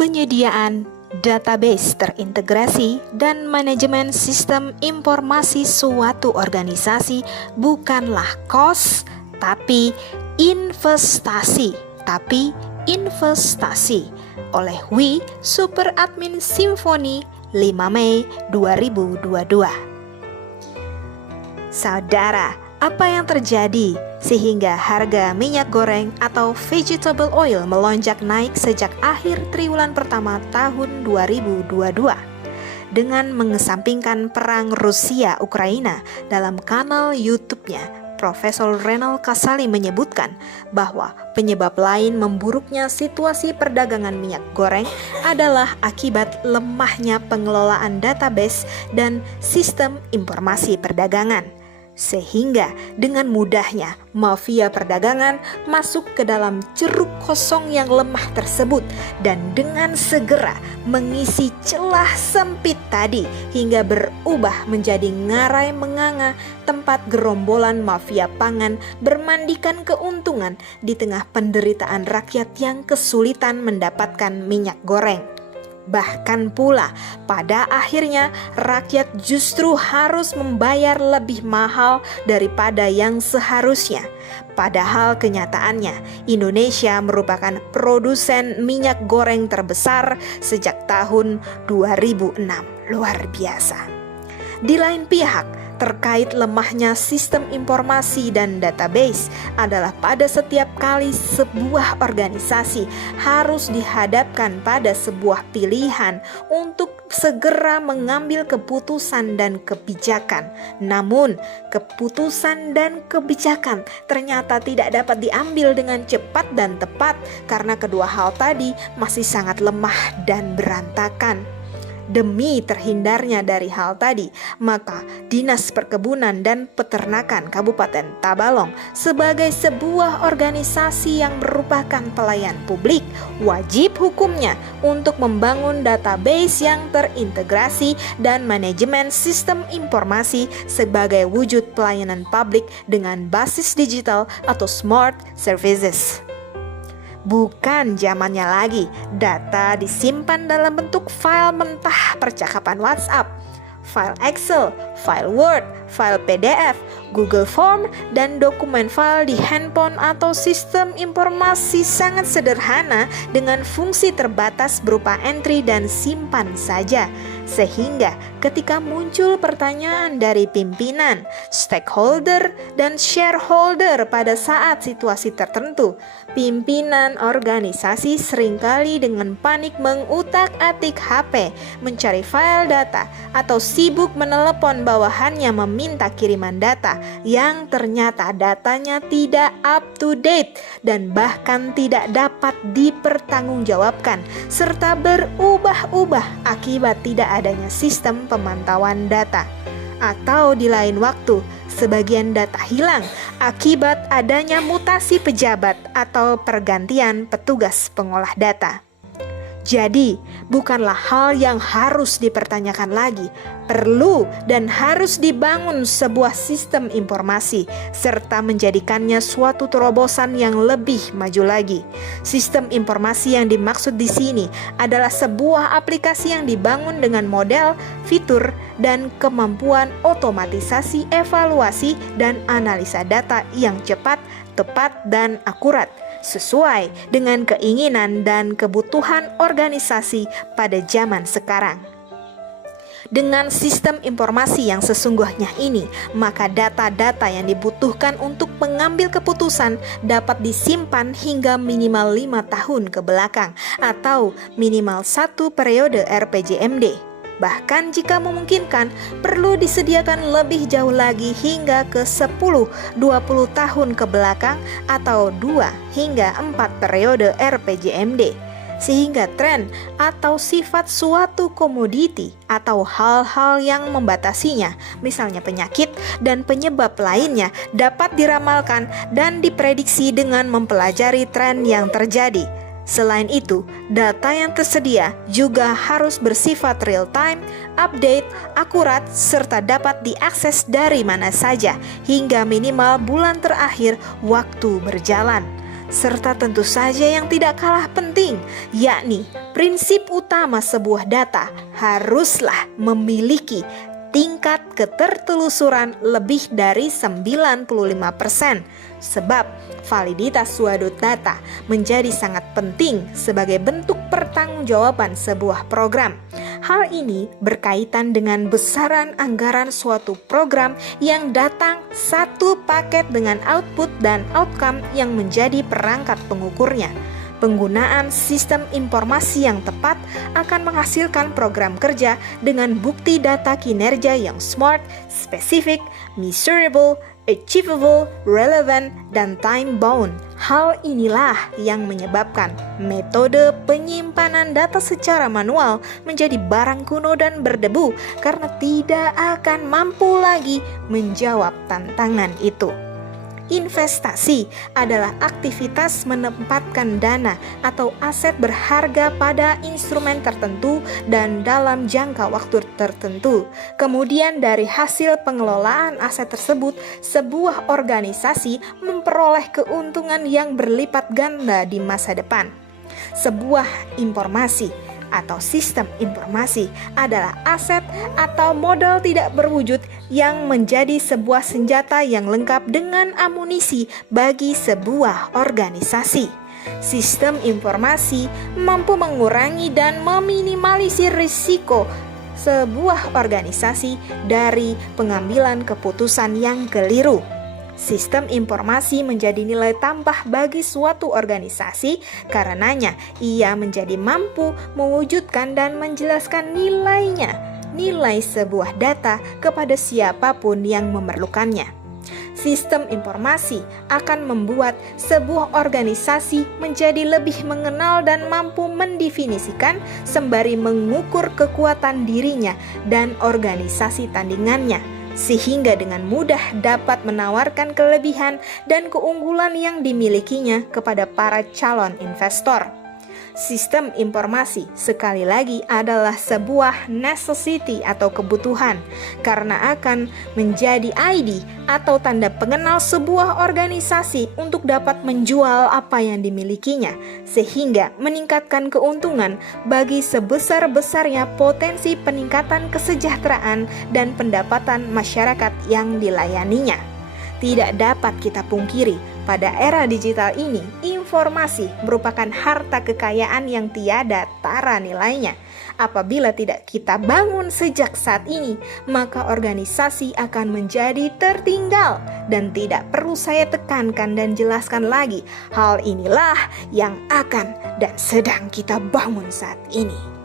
Penyediaan database terintegrasi dan manajemen sistem informasi suatu organisasi bukanlah kos, tapi investasi. Oleh Wi Super Admin Simfoni 5 Mei 2022. Saudara, apa yang terjadi sehingga harga minyak goreng atau vegetable oil melonjak naik sejak akhir triwulan pertama tahun 2022? Dengan mengesampingkan perang Rusia-Ukraina, dalam kanal YouTube-nya, Profesor Renal Kasali menyebutkan bahwa penyebab lain memburuknya situasi perdagangan minyak goreng adalah akibat lemahnya pengelolaan database dan sistem informasi perdagangan. Sehingga dengan mudahnya mafia perdagangan masuk ke dalam ceruk kosong yang lemah tersebut dan dengan segera mengisi celah sempit tadi hingga berubah menjadi ngarai menganga tempat gerombolan mafia pangan bermandikan keuntungan di tengah penderitaan rakyat yang kesulitan mendapatkan minyak goreng. Bahkan pula pada akhirnya rakyat justru harus membayar lebih mahal daripada yang seharusnya. Padahal kenyataannya Indonesia merupakan produsen minyak goreng terbesar sejak tahun 2006. Luar biasa. Di lain pihak, terkait lemahnya sistem informasi dan database adalah pada setiap kali sebuah organisasi harus dihadapkan pada sebuah pilihan untuk segera mengambil keputusan dan kebijakan. Namun, keputusan dan kebijakan ternyata tidak dapat diambil dengan cepat dan tepat karena kedua hal tadi masih sangat lemah dan berantakan. Demi terhindarnya dari hal tadi, maka Dinas Perkebunan dan Peternakan Kabupaten Tabalong sebagai sebuah organisasi yang merupakan pelayan publik, wajib hukumnya untuk membangun database yang terintegrasi dan manajemen sistem informasi sebagai wujud pelayanan publik dengan basis digital atau smart services. Bukan zamannya lagi data disimpan dalam bentuk file mentah percakapan WhatsApp, file Excel, file Word, file PDF, Google Form, dan dokumen file di handphone atau sistem informasi sangat sederhana dengan fungsi terbatas berupa entry dan simpan saja. Sehingga ketika muncul pertanyaan dari pimpinan, stakeholder, dan shareholder pada saat situasi tertentu, pimpinan organisasi seringkali dengan panik mengutak-atik HP, mencari file data, atau sibuk menelepon bawahannya meminta kiriman data yang ternyata datanya tidak up to date dan bahkan tidak dapat dipertanggungjawabkan serta berubah-ubah akibat tidak adanya sistem pemantauan data. Atau di lain waktu, sebagian data hilang akibat adanya mutasi pejabat atau pergantian petugas pengolah data. Jadi, bukanlah hal yang harus dipertanyakan lagi. Perlu dan harus dibangun sebuah sistem informasi serta menjadikannya suatu terobosan yang lebih maju lagi. Sistem informasi yang dimaksud di sini adalah sebuah aplikasi yang dibangun dengan model, fitur, dan kemampuan otomatisasi evaluasi dan analisa data yang cepat, tepat, dan akurat, sesuai dengan keinginan dan kebutuhan organisasi pada zaman sekarang. Dengan sistem informasi yang sesungguhnya ini, maka data-data yang dibutuhkan untuk mengambil keputusan dapat disimpan hingga minimal 5 tahun ke belakang atau minimal 1 periode RPJMD. Bahkan jika memungkinkan, perlu disediakan lebih jauh lagi hingga ke 10-20 tahun ke belakang atau 2 hingga 4 periode RPJMD. Sehingga tren atau sifat suatu komoditi atau hal-hal yang membatasinya, misalnya penyakit dan penyebab lainnya, dapat diramalkan dan diprediksi dengan mempelajari tren yang terjadi. Selain itu, data yang tersedia juga harus bersifat real-time, update, akurat, serta dapat diakses dari mana saja hingga minimal bulan terakhir waktu berjalan. serta tentu saja yang tidak kalah penting, yakni prinsip utama sebuah data haruslah memiliki tingkat ketertelusuran lebih dari 95%. Sebab validitas suatu data menjadi sangat penting sebagai bentuk pertanggungjawaban sebuah program. Hal ini berkaitan dengan besaran anggaran suatu program yang datang satu paket dengan output dan outcome yang menjadi perangkat pengukurnya. Penggunaan sistem informasi yang tepat akan menghasilkan program kerja dengan bukti data kinerja yang smart, spesifik, measurable, achievable, relevant, dan time-bound. Hal inilah yang menyebabkan metode penyimpanan data secara manual menjadi barang kuno dan berdebu karena tidak akan mampu lagi menjawab tantangan itu. Investasi adalah aktivitas menempatkan dana atau aset berharga pada instrumen tertentu dan dalam jangka waktu tertentu. Kemudian dari hasil pengelolaan aset tersebut, sebuah organisasi memperoleh keuntungan yang berlipat ganda di masa depan. Sebuah informasi atau sistem informasi adalah aset atau modal tidak berwujud yang menjadi sebuah senjata yang lengkap dengan amunisi bagi sebuah organisasi. Sistem informasi mampu mengurangi dan meminimalisir risiko sebuah organisasi dari pengambilan keputusan yang keliru. Sistem informasi menjadi nilai tambah bagi suatu organisasi, karenanya ia menjadi mampu mewujudkan dan menjelaskan nilai sebuah data kepada siapapun yang memerlukannya. Sistem informasi akan membuat sebuah organisasi menjadi lebih mengenal dan mampu mendefinisikan sembari mengukur kekuatan dirinya dan organisasi tandingannya, sehingga dengan mudah dapat menawarkan kelebihan dan keunggulan yang dimilikinya kepada para calon investor. Sistem informasi sekali lagi adalah sebuah necessity atau kebutuhan karena akan menjadi ID atau tanda pengenal sebuah organisasi untuk dapat menjual apa yang dimilikinya, sehingga meningkatkan keuntungan bagi sebesar-besarnya potensi peningkatan kesejahteraan dan pendapatan masyarakat yang dilayaninya. Tidak dapat kita pungkiri, pada era digital ini, informasi merupakan harta kekayaan yang tiada tara nilainya. Apabila tidak kita bangun sejak saat ini, maka organisasi akan menjadi tertinggal. Dan tidak perlu saya tekankan dan jelaskan lagi, hal inilah yang akan dan sedang kita bangun saat ini.